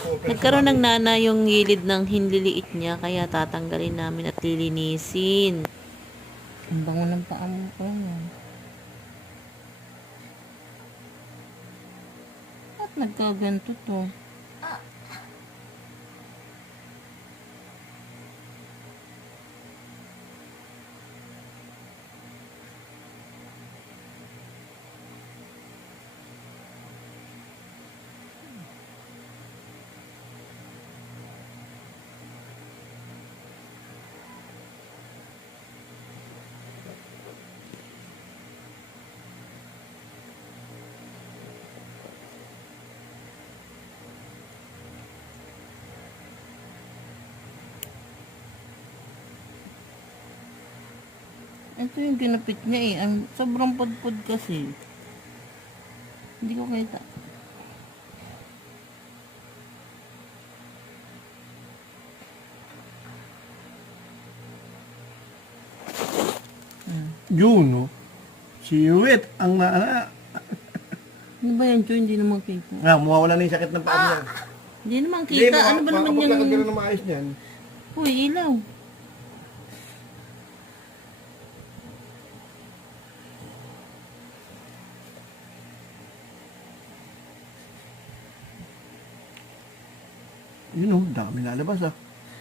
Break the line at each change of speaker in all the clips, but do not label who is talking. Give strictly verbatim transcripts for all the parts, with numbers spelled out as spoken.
Nagkaroon ng nana yung gilid ng hinliliit niya, kaya tatanggalin namin at lilinisin. Ang bango ng paa mo ko yan. At nagkaganto to. Ito yung ginapit niya eh. Ang sobrang pudpud kasi. Hindi ko kita.
Yun, no? Siwit ang na...
Ano ba yan, Joy? Hindi naman kita.
Ah, mawawala na yung sakit ng paa niya.
Hindi naman kita. Ano ba naman
yung... Hindi,
yung...
na maayos niyan.
Uy, ilaw.
Yun, no? Dami lalabas, ah.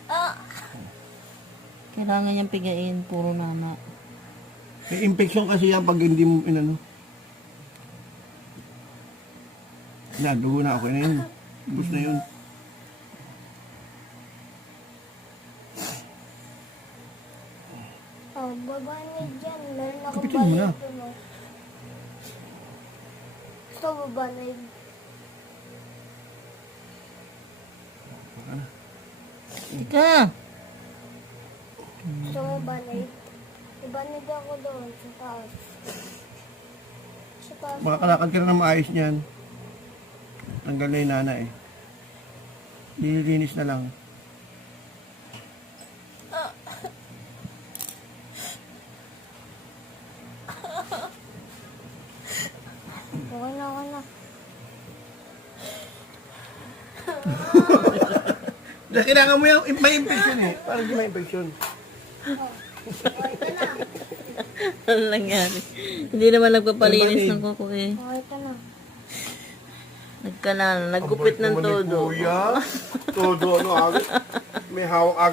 Kailangan niyang pigain. Puro nana.
May infection kasi yan pag hindi mo, inano. Na, dugo na ako. Yun na yun. Bus na yun.
Oh, baba niya dyan. Meron akong
Kapitin mo na.
balito, no? Gusto mo ba na yun?
Ika!
Gusto mo ba na yun? Ibanig ako doon sa taas. Sa taas.
Makakalakad ka na ng maayos niyan. Tanggal na yung nana eh. Nililinis na lang.
Okay na, okay na.
Dahil kailangan mo yung may infection eh. Parang hindi may infection.
Ano nangyari? Hindi naman nagpapalinis ng kuko eh.
Okay ka na.
Nagka na, nagkupit ng todo.
Kuya, todo ano agad. May hawak agad.